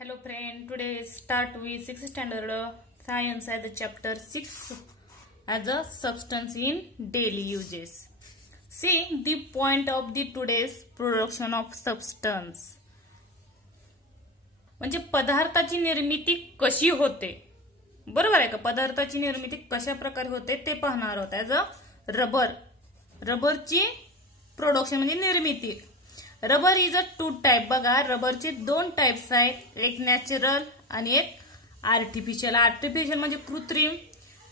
Hello friend, today start with 6th standard science as the chapter 6 as a substance in daily uses. See the point of the today's production of substance. म्हणजे पदार्थाची निर्मिती कशी होते, बरोबर आहे का? पदार्थाची निर्मिती कशा प्रकारे होते ते पाहणार आहोत. ॲज अ रबरची प्रोडक्शन म्हणजे निर्मिती. Rubber is a two type. बघा, रबरचे दोन टाइप्स आहेत, एक नॅचरल आणि एक आर्टिफिशियल. आर्टिफिशियल म्हणजे कृत्रिम.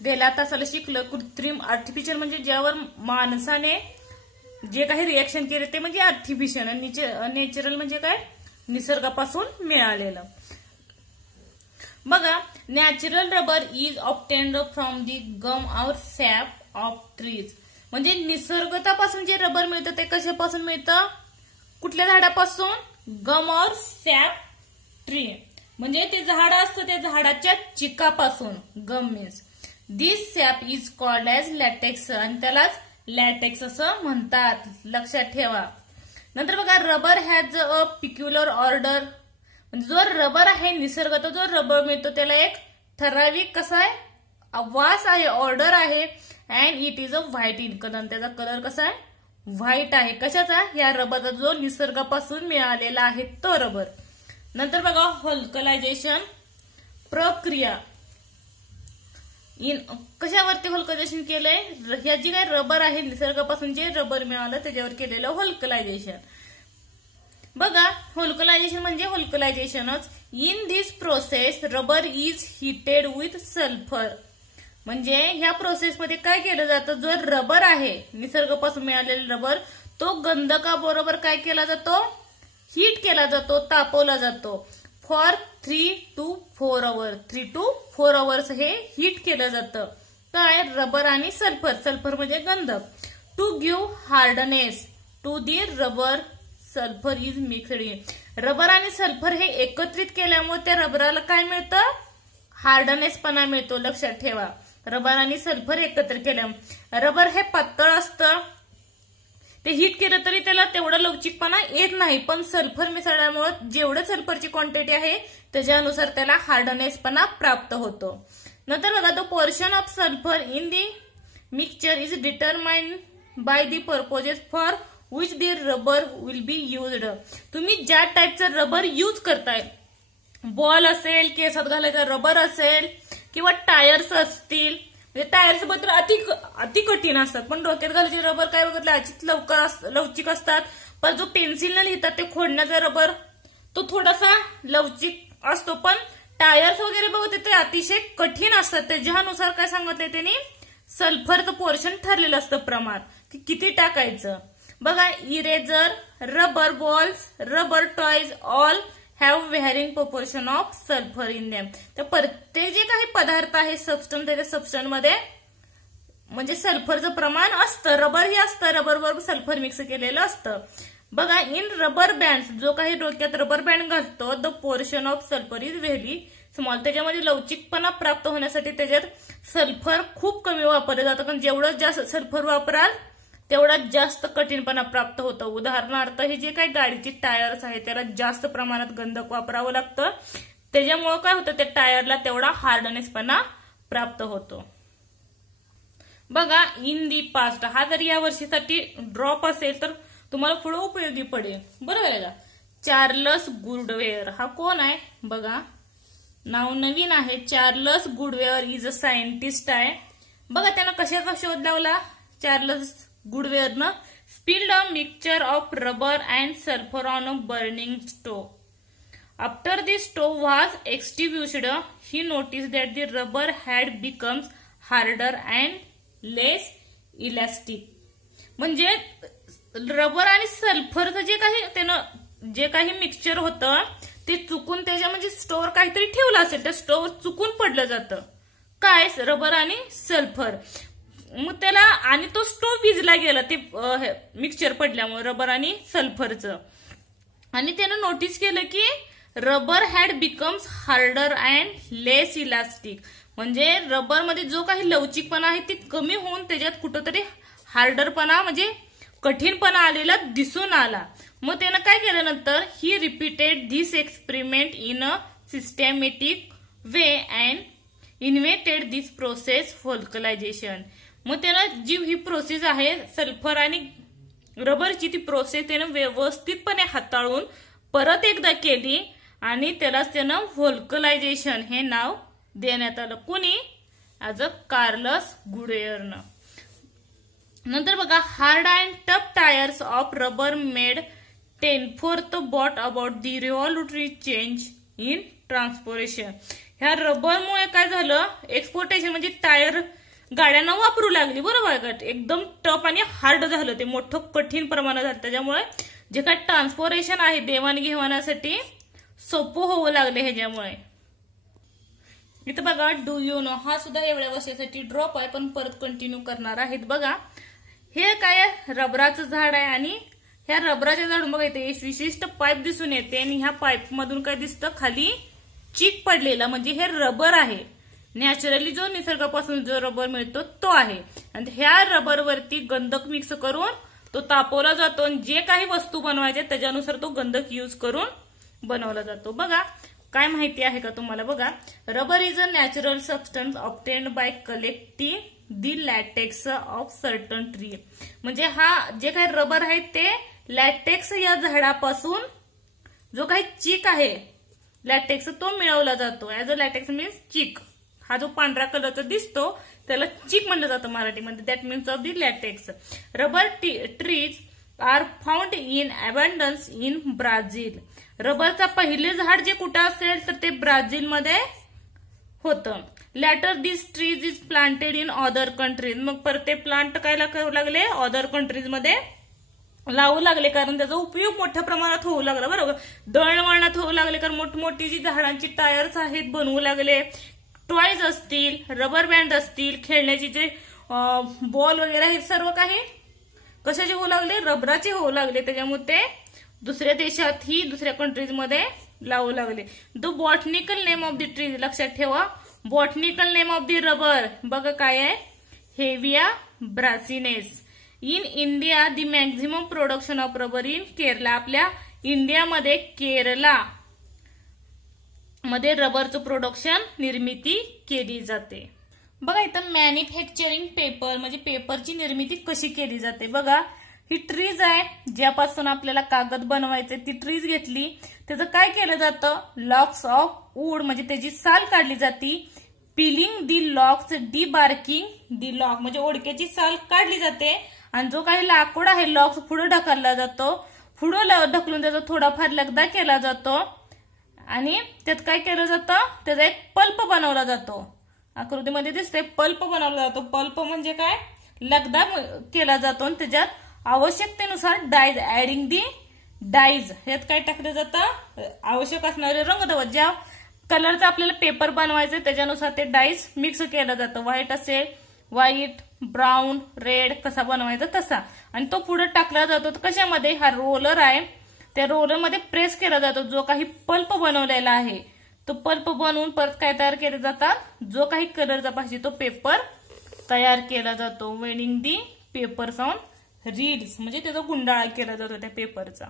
गेल्या तासाला शिकलं. कृत्रिम आर्टिफिशियल म्हणजे ज्यावर माणसाने जे काही रिएक्शन केले ते म्हणजे आर्टिफिशियल. नॅचरल म्हणजे काय? निसर्गापासून मिळालेलं. बघा, natural rubber is obtained from the gum or sap of trees. म्हणजे निसर्गतापासून जे रबर मिळतं ते कशापासून मिळतं? कुठल्या झाडापासून? गम और सॅप ट्री. म्हणजे ते झाड असतं त्या झाडाच्या चिकापासून. Gum means this sap is called as latex. आणि त्यालाच लॅटेक्स असं म्हणतात, लक्षात ठेवा. नंतर बघा, rubber has a peculiar order. म्हणजे जो रबर आहे निसर्गात जो रबर मिळतो त्याला एक ठराविक कसा आहे? वास आहे, ऑर्डर आहे. And it is a white in colour. त्याचा कलर कसा आहे? व्हाईट आहे. कशाचा? या रबरचा जो निसर्गापासून मिळालेला आहे तो रबर. नंतर बघा, व्हल्कनायझेशन प्रक्रिया. कशावरती व्हल्कनायझेशन केलंय? ह्या जी काही रबर आहे निसर्गापासून जे रबर मिळालं त्याच्यावर केलेलं व्हल्कनायझेशन. बघा, व्हल्कनायझेशन म्हणजे व्हल्कनायझेशनच. In this process rubber is heated with sulphur. म्हणजे ह्या प्रोसेसमध्ये काय केलं जातं? जो रबर आहे निसर्गापासून मिळालेला रबर तो गंधकाबरोबर काय केला जातो? हीट केला जातो, तापवला जातो. For 3 to 4 hours. 3 to 4 hours हे हीट केलं जातं. काय? रबर आणि सल्फर. सल्फर म्हणजे गंधक. To give hardness to the rubber sulphur is mixed in. Rubber आणि सल्फर हे एकत्रित केल्यामुळे त्या रबराला काय मिळतं? हार्डनेसपणा मिळतो. लक्षात ठेवा, रबर आणि सल्फर एकत्र केल्यामुळे. रबर हे पातळ असतं, ते हीट केलं तरी त्याला तेवढा लवचिकपणा येत नाही. पण सल्फर मिसळल्यामुळे जेवढं सल्फरची क्वांटिटी आहे त्याच्यानुसार त्याला हार्डनेसपणा प्राप्त होतो. नंतर बघा, the portion of sulphur in the mixture is determined by the purposes for which the rubber will be used. तुम्ही ज्या टाईपचं रबर यूज करताय, बॉल असेल, केसात घालायचा रबर असेल किंवा टायर्स असतील. म्हणजे टायर्स बद्दल अति कठीण असतात, पण डोक्यात घालायचे रबर काय बघितलं अचित लवचिक असतात. पण जो पेन्सिलने लिहितात ते खोडण्याचा रबर तो थोडासा लवचिक असतो. पण टायर्स वगैरे बघते ते अतिशय कठीण असतात. त्याच्यानुसार काय सांगितलंय त्यांनी? सल्फरचं पोर्शन ठरलेलं असतं, प्रमाण की किती टाकायचं. बघा, eraser, rubber balls, rubber toys all have varying proportion of sulphur in them. तर प्रत्येक जे काही पदार्थ आहे सबस्टन्स, त्याच्या सबस्टन्समध्ये म्हणजे सल्फरचं प्रमाण असतं. रबर हे असतं, रबर बरोबर सल्फर मिक्स केलेलं असतं. बघा, इन रबर बँड, जो काही डोक्यात रबर बँड घालतो, the portion of sulphur is very small. त्याच्यामध्ये लवचिकपणा प्राप्त होण्यासाठी त्याच्यात सल्फर खूप कमी वापरलं जातं. कारण जेवढं जास्त सल्फर वापराल तेवढा जास्त कठीणपणा प्राप्त होतं. उदाहरणार्थ, हे जे काही गाडीचे टायर्स आहेत त्याला जास्त प्रमाणात गंधक वापरावं लागतं. त्याच्यामुळे काय होतं? त्या टायरला तेवढा हार्डनेसपणा प्राप्त होतो. बघा, इन दी पास्ट, हा जर या वर्षीसाठी ड्रॉप असेल तर तुम्हाला पुढे उपयोगी पडेल, बरोबर आहे का? चार्लस गुडवेअर हा कोण आहे? बघा, नाव नवीन आहे. Charles Goodyear is a scientist आहे. बघा, त्यानं कशाचा शोध लावला? चार्लस गुडवेअरनं spilled a mixture of rubber and sulphur on a burning stove. After the stove was extinguished he notice that the rubber had becomes harder and less elastic. म्हणजे rubber आणि सल्फरचं जे काही मिक्सचर होतं ते चुकून त्याच्या म्हणजे स्टोवर काहीतरी ठेवलं असेल, त्या स्टोवर चुकून पडलं जातं. काय? रबर आणि सल्फर. मग त्याला आणि तो स्टोव विजला गेला ते मिक्सचर पडल्यामुळे रबर आणि सल्फरचं. आणि त्यानं नोटीस केलं की rubber had becomes harder and less elastic. म्हणजे रबरमध्ये जो काही लवचिकपणा आहे ती कमी होऊन त्याच्यात कुठंतरी हार्डरपणा म्हणजे कठीणपणा आलेला दिसून आला. मग त्यानं काय केलं? नंतर he repeated this experiment in a systematic way and invented this process vulcanization. मग त्यानं जी ही प्रोसेस आहे सल्फर आणि रबरची ती प्रोसेस त्यानं व्यवस्थितपणे हाताळून परत एकदा केली आणि त्यालाच त्यानं व्होल्कलायझेशन हे नाव देण्यात आलं. कुणी? ॲज अ कार्लस गुडेयरनं. नंतर बघा hard and tough tyres of rubber made 10/4 bought about the revolutionary change in transportation. ह्या रबरमुळे काय झालं, एक्सपोर्टेशन म्हणजे टायर गाड्यांना वापरू लागली, बरोबर का. एकदम टफ आणि हार्ड झालं, ते मोठं कठीण प्रमाणात झालं. त्याच्यामुळे जे काय ट्रान्सपोर्टेशन आहे देवाणघेवाणासाठी सोपं होऊ लागले ह्याच्यामुळे. इथं बघा डू यू नो हा सुद्धा एवढ्या वर्षासाठी ड्रॉप आहे, पण परत कंटिन्यू करणार आहेत. बघा हे काय रबराचं झाड आहे आणि ह्या रबराच्या झाडून बघा इथे विशिष्ट पाईप दिसून येते आणि ह्या पाईप मधून काय दिसतं, खाली चीक पडलेला, म्हणजे हे रबर आहे. नॅचरली जो निसर्गापासून जो रबर मिळतो तो आहे. आणि ह्या रबरवरती गंधक मिक्स करून तो तापवला जातो आणि जे काही वस्तू बनवायचे त्याच्यानुसार तो गंधक यूज करून बनवला जातो. बघा काय माहिती आहे का तुम्हाला. बघा rubber is a natural substance obtained by collecting the LaTeX of certain tree. म्हणजे हा जे काही रबर आहे ते लॅटेक्स या झाडापासून जो काही चीक आहे लॅटेक्स तो मिळवला जातो. ऍज अ लॅटेक्स मीन्स चीक. हा जो पांढरा कलरचा दिसतो त्याला चीक म्हणलं जातं मराठीमध्ये. That means of the latex. Rubber trees are found in abundance in Brazil. रबरचा पहिले झाड जे कुठं असेल तर ते ब्राझीलमध्ये होतं. Later this trees is planted in other countries. मग परत ते प्लांट काय करू लागले, अदर कंट्रीज मध्ये लावू लागले, कारण त्याचा उपयोग मोठ्या प्रमाणात होऊ लागला, बरोबर. दळणवळणात होऊ लागले, कारण मोठमोठी जी झाडांची टायर्स आहेत बनवू लागले. टॉयज असतील, रबर बँड असतील, खेळण्याची जे बॉल वगैरे आहेत सर्व काही कशाचे होऊ लागले, रबराचे होऊ लागले. त्याच्यामुळे ते दुसऱ्या देशातही दुसऱ्या कंट्रीजमध्ये लावू लागले. The botanical name of the tree लक्षात ठेवा. Botanical name of the rubber बघा काय आहे, Hevea brasiliensis. In India the maximum production of rubber in Kerala. आपल्या इंडियामध्ये केरला मध्ये रबरचं प्रोडक्शन निर्मिती केली जाते. बघा इथं मॅन्युफॅक्चरिंग पेपर म्हणजे पेपरची निर्मिती कशी केली जाते. बघा ही ट्रीज आहे ज्यापासून आपल्याला कागद बनवायचे, ती ट्रीज घेतली, त्याचं काय केलं जातं, लॉक्स ऑफ वूड म्हणजे त्याची साल काढली जाते. पिलिंग दी लॉक्स, डी बार्किंग दी लॉक म्हणजे ओढक्याची साल काढली जाते आणि जो काही लाकूड आहे लॉक्स पुढे ढकलला जातो. पुढे ढकलून त्याचा थोडाफार लगदा केला जातो आणि त्यात काय केलं जातं, त्याचा एक पल्प बनवला जातो. आकृतीमध्ये दिसते पल्प बनवला जातो. पल्प म्हणजे काय, लगदा केला जातो आणि त्याच्यात आवश्यकतेनुसार डायज ऍडिंग दी डायज, ह्यात काय टाकलं जातं, आवश्यक असणारे रंग, ज्या कलरचा आपल्याला पेपर बनवायचे त्याच्यानुसार ते डायज मिक्स केलं जातं. व्हाईट असेल व्हाईट, ब्राऊन, रेड कसा बनवायचा तसा. आणि तो पुढे टाकला जातो कशामध्ये, हा रोलर आहे त्या रोलरमध्ये प्रेस केला जातो. जो काही पल्प बनवलेला आहे तो पल्प बनवून परत काय तयार केले जातात, जो काही कलरचा पाहिजे तो पेपर तयार केला जातो. Wedding the papers on reels म्हणजे त्याचा गुंडाळा केला जातो त्या पेपरचा.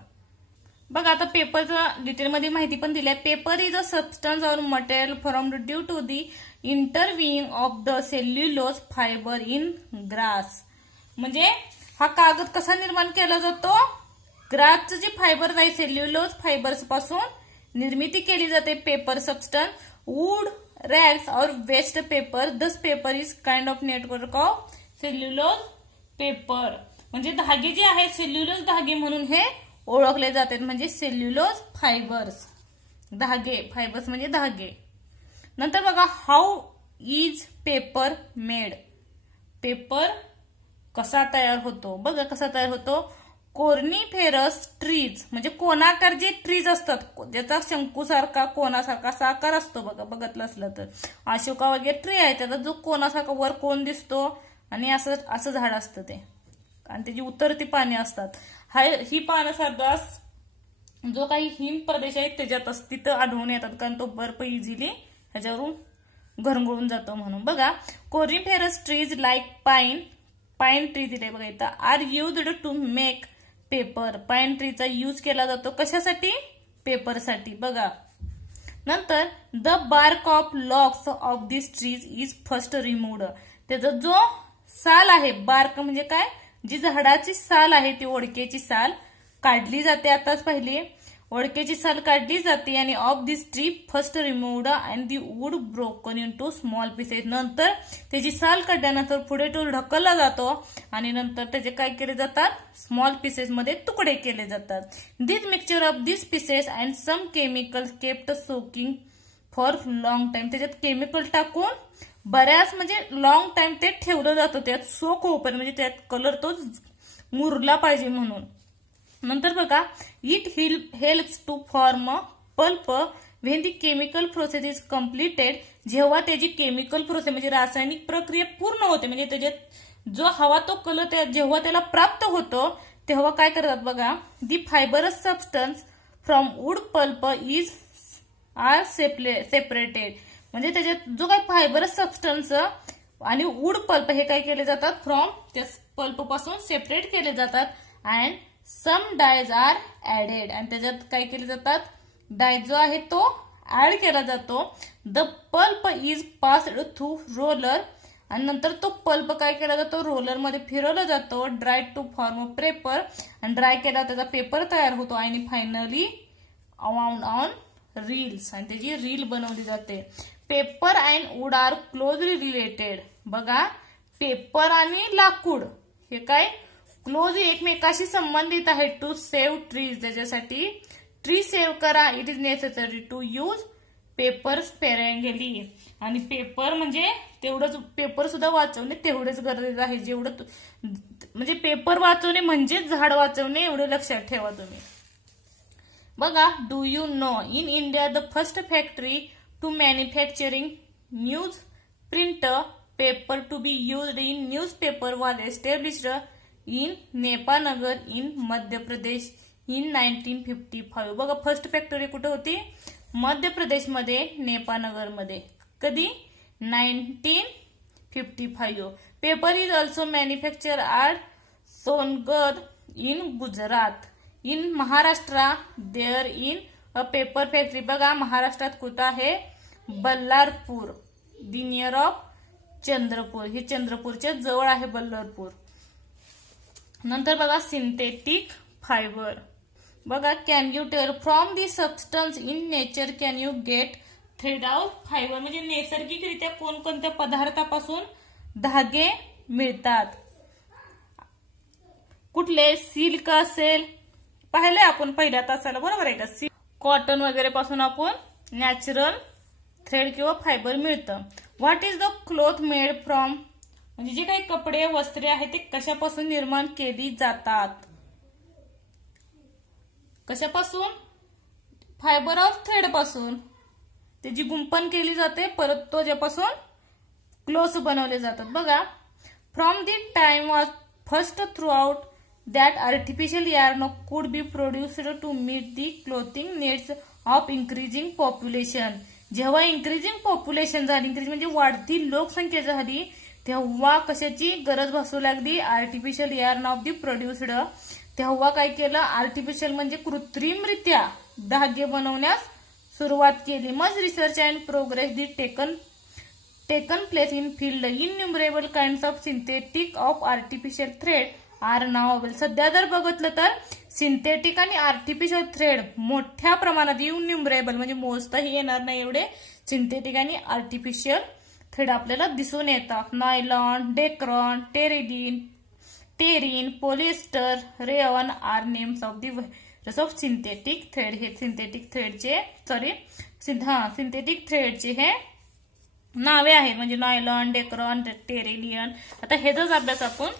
बघा आता पेपरचा डिटेलमध्ये माहिती पण दिली आहे. Paper is a substance or material formed due to the interweaving of the cellulose fibre in grass. म्हणजे हा कागद कसा निर्माण केला जातो, ग्रासचं जे फायबर आहे सेल्युलोज फायबर्स पासून निर्मिती केली जाते. पेपर सबस्टन्स वूड रॅग्स और वेस्ट पेपर. दस paper is kind of network of cellulose paper. म्हणजे धागे जे आहेत सेल्युलोज धागे म्हणून हे ओळखले जातात, म्हणजे सेल्युलोज फायबर्स. धागे, फायबर्स म्हणजे धागे. नंतर बघा how is paper made. Paper कसा तयार होतो, बघा कसा तयार होतो. कोर्निफेरस ट्रीज म्हणजे कोनाकार जे ट्रीज असतात ज्याचा शंकूसारखा कोनासारखा असा आकार असतो, बघा बघितलं असलं तर अशोका वगैरे ट्री आहे त्याचा जो कोनासारखा वर कोन दिसतो आणि असं असं झाड असतं ते आणि त्याची उतरती पाने असतात. ही पानं साधा जो काही हिम प्रदेश आहे त्याच्यात तिथं आढळून येतात, कारण तो बर्फ इझिली ह्याच्यावरून घरंगळून जातो म्हणून. बघा coniferous trees like pine tree दिले बघा इथं are used to make paper. Pine ट्रीचा यूज केला जातो कशासाठी, पेपरसाठी. बघा नंतर the bark of logs of this trees is first removed. त्याचा जो साल आहे, बार्क म्हणजे काय, जी झाडाची साल आहे ती ओळखेची साल काढली जाते. आताच पाहिली, ओळखेची साल काढली जाते आणि of this tree first removed and the wood broken into small pieces. नंतर त्याची साल काढल्यानंतर पुढे तो ढकलला जातो आणि नंतर त्याचे काय केले जातात, स्मॉल पीसेस मध्ये तुकडे केले जातात. This mixture of this pieces and some chemical kept soaking for long time. त्याच्यात केमिकल टाकून बऱ्याच म्हणजे लॉंग टाइम ते ठेवलं जातं, त्यात सोक होईपर्यंत, म्हणजे त्यात कलर तो मुरला पाहिजे म्हणून. नंतर बघा, it helps to form pulp when the chemical process is completed. जेव्हा त्याची केमिकल प्रोसेस म्हणजे रासायनिक प्रक्रिया पूर्ण होते, म्हणजे त्याच्यात जो हवा तो कलर जेव्हा त्याला प्राप्त होतो तेव्हा काय करतात बघा, the fibrous substance from wood pulp is are separated. म्हणजे त्याच्यात जो काही फायबरस सबस्टन्स आणि वूड पल्प हे काय केले जातात, फ्रॉम त्या पल्प पासून सेपरेट केले जातात. And some dyes are added. आणि त्याच्यात काय केले जातात, डाय जो आहे तो ऍड केला जातो. The pulp is passed through roller. आणि नंतर तो पल्प काय केला जातो, रोलर मध्ये फिरवला जातो. Dry to form paper. आणि ड्राय केला त्याचा पेपर तयार होतो. आणि फायनली अवाउंड ऑन रील्स. आणि त्याची रील बनवली जाते. Paper and wood are closely related. बघा, पेपर आणि लाकूड हे काय क्लोज एकमेकाशी संबंधित आहे. To save trees. त्याच्यासाठी ट्री सेव्ह करा. It is necessary to use paper sparingly. आणि पेपर म्हणजे तेवढंच, पेपर सुद्धा वाचवणे तेवढेच गरजेचं आहे. जेवढं म्हणजे पेपर वाचवणे म्हणजे झाड वाचवणे, एवढे लक्षात ठेवा तुम्ही. बघा, do you know in India the first factory to manufacturing newsprint paper to be used in newspaper was established in Nepanagar in Madhya Pradesh in 1955. बघा, फर्स्ट फॅक्टरी कुठे होती, मध्य प्रदेशमध्ये, नेपानगर मध्ये. कधी, 1955. Paper is also manufacture at Songadh in Gujarat. In Maharashtra there in a paper factory. बघा, महाराष्ट्रात कुठं आहे, Ballarpur, the near of Chandrapur. हे चंद्रपूरच्या जवळ आहे बल्लारपूर. नंतर बघा, सिंथेटिक फायबर. बघा, can you tell from the substance in nature can you get thread of fibre. म्हणजे नैसर्गिकरित्या कोणकोणत्या पदार्थापासून धागे मिळतात. कुठले, सिल्क असेल, पाहिले आपण पहिल्या तासाला, बरोबर आहे का. सिल्क, कॉटन वगैरे पासून आपण नॅचरल थ्रेड किंवा फायबर मिळतं. What is the cloth made from. म्हणजे जे काही कपडे वस्त्रे आहेत ते कशापासून निर्माण केली जातात. कशापासून, फायबर ऑफ थ्रेड पासून. त्याची गुंफण केली जाते, परत तो ज्यापासून क्लोथ्स बनवले जातात. बघा, from the time was first throughout that artificial yarn could be produced to meet the clothing needs of increasing population. जेव्हा इन्क्रीजिंग पॉप्युलेशन झाली, इन्क्रीज म्हणजे वाढती लोकसंख्या झाली, तेव्हा कशाची गरज भासू लागली, artificial yarn of the produced. तेव्हा काय केलं, आर्टिफिशियल म्हणजे कृत्रिमरित्या धागे बनवण्यास सुरुवात केली. Much research and progress the taken place in field. Innumerable kinds of synthetic of artificial thread are now available. सध्या जर बघितलं तर सिंथेटिक आणि आर्टिफिशियल थ्रेड मोठ्या प्रमाणात, इनन्युमरेबल म्हणजे मोजताही येणार नाही एवढे सिंथेटिक आणि आर्टिफिशियल थ्रेड आपल्याला दिसून येतात. Nylon, dacron, terene, polyester, rayon are names of the virus of synthetic thread. हे सिंथेटिक थ्रेडचे हे नावे आहेत. म्हणजे नायलॉन, डेक्रॉन, टेरिलियन. आता ह्याचाच अभ्यास आपण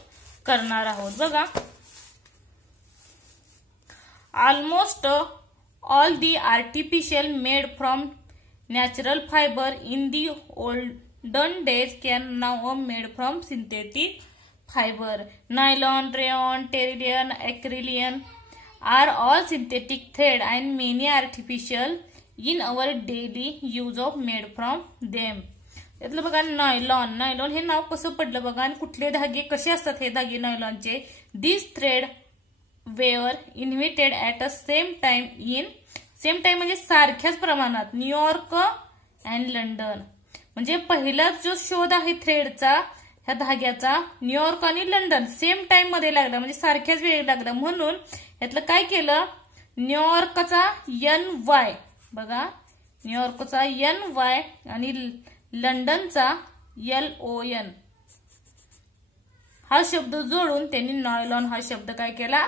करणार आहोत. बघा, almost all the artificial made from natural fibre in the olden days can now made from synthetic fiber. Nylon, rayon, teridian, acrylian are all synthetic thread and many artificial in our daily use of made from them. यातलं बघा, nylon हे नाव कसं पडलं बघा, आणि कुठले धागे कसे असतात हे धागे नायलॉनचे. This thread were invented at a same time in same time म्हणजे सारख्याच प्रमाणात न्यूयॉर्क अँड लंडन. म्हणजे पहिला जो शोध आहे थ्रेडचा ह्या धाग्याचा न्यूयॉर्क आणि लंडन सेम टाइम मध्ये लागला, म्हणजे सारख्याच वेळी लागला. म्हणून यातलं काय केलं, न्यूयॉर्कचा NY बघा, न्यूयॉर्कचा NY आणि लंडनचा LON हा शब्द जोडून त्यांनी नायलॉन हा शब्द काय केला,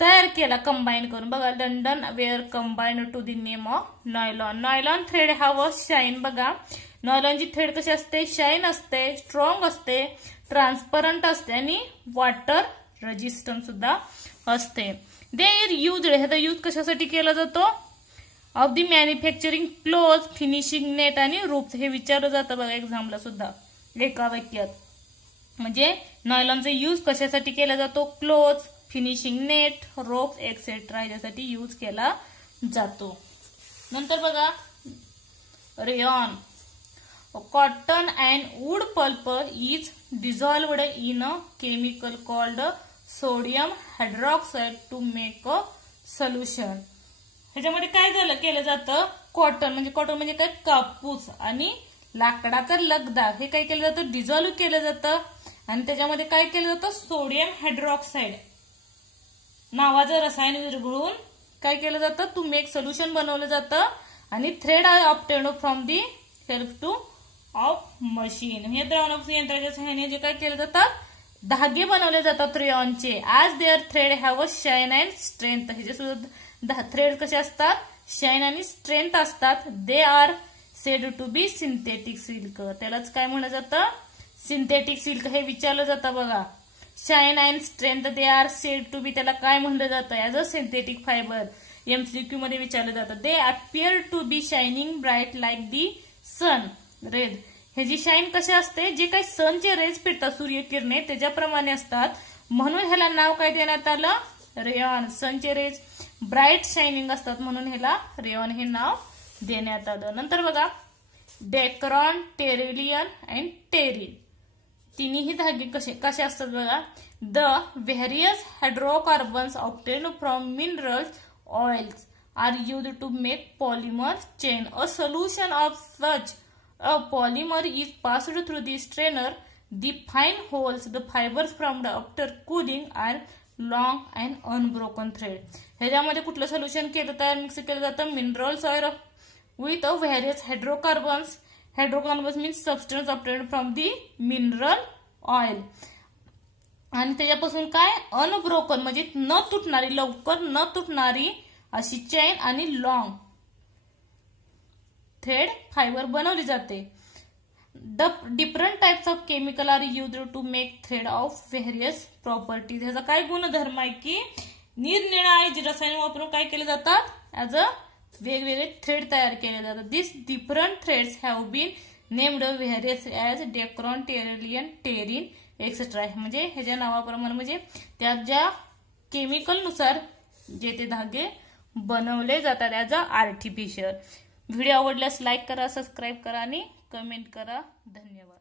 तयार केला कंबाईन करून. बघा, London were combined to the name of nylon. Nylon thread have a shine. बघा, नायलॉनची थ्रेड कशी असते, शाईन असते, स्ट्रॉंग असते, ट्रान्सपरंट असते आणि वॉटर रेजिस्टंट सुद्धा असते. दे आर युज्ड, ह्याचा यूज कशासाठी केला जातो, of the manufacturing cloth, finishing net आणि रूप्स. हे विचारलं जातं बघा एक्झामला सुद्धा एका वाक्यात. म्हणजे नायलॉनचा यूज कशासाठी केला जातो, cloth, finishing net, rope etcetera ह्याच्यासाठी यूज केला जातो. नंतर बघा rayon. Cotton and wood pulp is dissolved in a chemical called sodium hydroxide to make a solution. ह्याच्यामध्ये काय झालं केलं जातं, कॉटन म्हणजे काय, कापूस आणि लाकडाचा लगदा हे काय केलं जातं, डिझॉल्व्ह केलं जातं आणि त्याच्यामध्ये काय केलं जातं, सोडियम हायड्रॉक्साईड नावाचं रसायन विरघळून काय केलं जातं, टू मेक सोल्युशन बनवलं जातं आणि thread are obtained from the help to of machine. हे द्रावण यंत्राच्या सहाय्याने जे काय केलं जातं, धागे बनवले जातात रेयॉनचे. आज there thread have a shine and strength. ह्याचे सुद्धा थ्रेड कसे असतात, शाईन आणि स्ट्रेंथ असतात. They are said to be synthetic silk. त्यालाच काय म्हणलं जातं, सिंथेटिक सिल्क. हे विचारलं जातं बघा, shine and strength they are said to be, त्याला काय म्हणलं जातं, as a synthetic fibre. MCQ मध्ये विचारलं जातं. They appear to be shining bright like the sun rays. हे जी शाईन कशी असते, जे काही सनचे रेज फिरतात, सूर्यकिरणे त्याच्याप्रमाणे असतात, म्हणून ह्याला नाव काय देण्यात आलं, रेयॉन. सनचे रेज ब्राईट शायनिंग असतात म्हणून ह्याला रेयॉन हे नाव देण्यात आलं. नंतर बघा डेक्रॉन, टेरिलियन अँड टेरिन. तिन्ही धागे कसे असतात बघा. The various hydrocarbons obtained from minerals oils are used to make polymer chain. A solution of such a polymer is passed through the strainer. The fine holes the fibers from after cooling are long and unbroken thread. ह्याच्यामध्ये कुठलं solution केलं तयार mix केलं जातं, minerals oil with a various hydrocarbons. Hydrocarbons means substance obtained from the mineral oil आणि त्याच्यापासून काय, unbroken म्हणजे न तुटणारी, लवकर न तुटणारी अशी चेन आणि लॉंग थ्रेड फायबर बनवली जाते. Different types of chemical are used to make thread of various properties. ह्याचा काय गुणधर्म आहे की निरनिराळे रसायन वापरून काय केले जातात, ऍज अ वेगवेगळे थ्रेड तयार केले जातात. This different threads have been named various as Dacron, Terylene, Terene etcetera. म्हणजे ह्याच्या नावाप्रमाणे म्हणजे त्यात ज्या केमिकल नुसार जे ते धागे बनवले जातात ऍज अ आर्टिफिशियल. व्हिडिओ आवडल्यास लाईक करा, सबस्क्राईब करा आणि कमेंट करा. धन्यवाद.